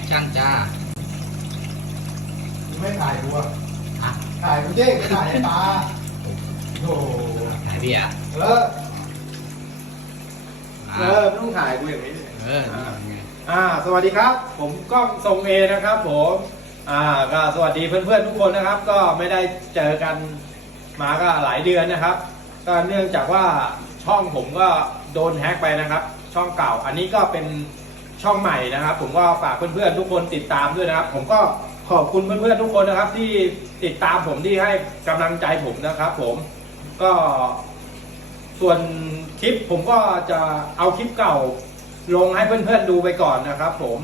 คชั่นจ้าไม่ถ่ายกูอะฮะถ่ายกูเจ๊ไม่ถ่ายตาโอ้โหไหนพี่อะเอออ่าเออไม่ต้องถ่ายกูอย่างนี้เออนี่ไงอ่า สวัสดีครับ ผมก้องทรงเอนะครับ ผมอ่าก็สวัสดีเพื่อนๆทุกคนนะครับ ก็ไม่ได้เจอกันมาก็หลายเดือนนะครับ ก็เนื่องจากว่าช่องผมก็โดนแฮ็กไปนะครับ ช่องเก่า อันนี้ก็เป็น ช่องใหม่นะครับ ผมก็ฝากเพื่อนๆทุกคนติดตามด้วยนะครับ ผมก็ขอบคุณเพื่อนๆทุกคนนะครับ ที่ติดตามผมที่ให้กำลังใจผมนะครับ ผมก็ ส่วนคลิปผมก็จะเอาคลิปเก่าลงให้เพื่อนๆดูไปก่อนนะครับ ผม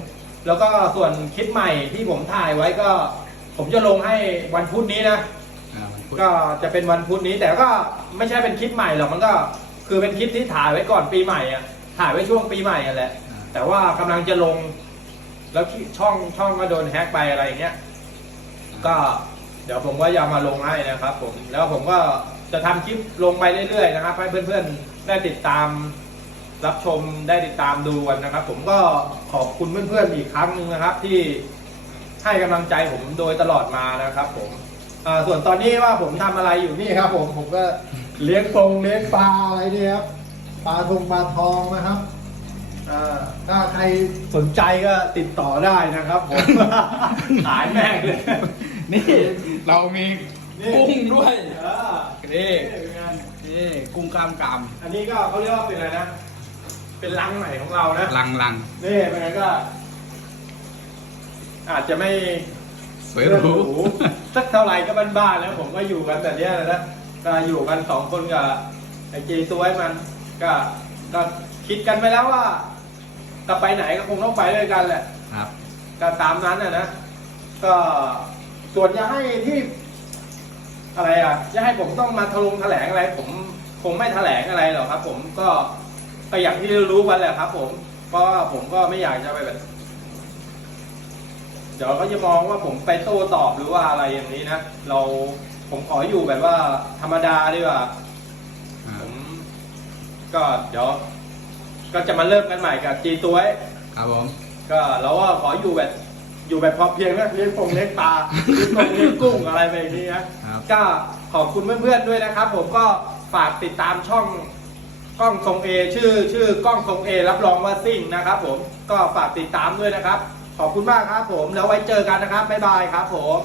แล้วก็ส่วนคลิปใหม่ที่ผมถ่ายไว้ก็ ผมจะลงให้วันพุธนี้นะ อ่ามันพูดก็จะเป็นวันพุธนี้แต่ก็ไม่ใช่เป็นคลิปใหม่หรอกมันก็คือเป็นคลิปที่ถ่ายไว้ก่อนปีใหม่อะถ่ายไว้ช่วงปีใหม่กันแหละอ่า แต่ว่ากำลังจะลง แล้วช่องช่องก็โดนแฮ็กไปอะไรอย่างเงี้ยก็เดี๋ยวผมก็จะมาลงให้นะครับผมแล้วผมก็จะทำคลิปลงไปเรื่อยๆนะครับ ให้เพื่อนๆได้ติดตาม รับชมได้ติดตามดูกันนะครับ ผมก็ขอบคุณเพื่อนๆอีกครั้งนึงนะครับ ที่ให้กำลังใจผมโดยตลอดมานะครับ ผมส่วนตอนนี้ว่าผมทำอะไรอยู่นี่ครับ ผมผมก็เลี้ยงปงเลี้ยงปลาอะไรเนี่ยครับปลาทงปลาทองนะครับ ถ้าใครสนใจก็ติดต่อได้นะครับผม ขายแม่งเลย นี่เรามีนี่กุ้งด้วยเออนี่นี่เป็นไงนี่กุ้งกล้ามกรามอันนี้ก็เขาเรียกว่าเป็นอะไรนะ เป็นรังใหม่ของเรานะลังลังนี่เป็นไงก็ อาจจะไม่สวยหรูสักเท่าไหร่ก็บ้านๆแล้วผมก็อยู่กันแต่เนี้ยนะก็อยู่กันสองคนกับไอ้เจตัวให้มัน ก็ก็คิดกันไปแล้วว่า จะไปไหนก็คงต้องไปด้วยกันแหละครับก็ตามนั้นนะนะก็ส่วนจะให้ที่ อะไรอะจะให้ผมต้องมาทะลงแถลงอะไร ผมคงไม่แถลงอะไรหรอกครับ ผมก็ก็อย่างที่รู้กันแหละครับ ผมเพราะว่าผมก็ไม่อยากจะไปแบบเดี๋ยวเขาจะมองว่าผมไปโต้ตอบหรือว่าอะไรอย่างนี้นะเราผมขออยู่แบบว่าธรรมดาดีกว่าอ่าผมก็เดี๋ยว ก็จะมาเริ่มกันใหม่กับจีตัวครับผม ก็เราก็ขออยู่แบบอยู่แบบพอเพียงนะเลี้ยงปงเลี้ยงปลาเลี้ยงปงเลี้ยงกุ้งอะไรแบบนี้นะครับ ก็ขอบคุณเพื่อนๆด้วยนะครับ ผมก็ฝากติดตามช่องกล้องทรงเอชื่อ ชื่อกล้องทรงเอรับรองว่าซิ่งนะครับ ผมก็ฝากติดตามด้วยนะครับ ขอบคุณมากครับผมแล้วไว้เจอกันนะครับบ๊ายบายครับผม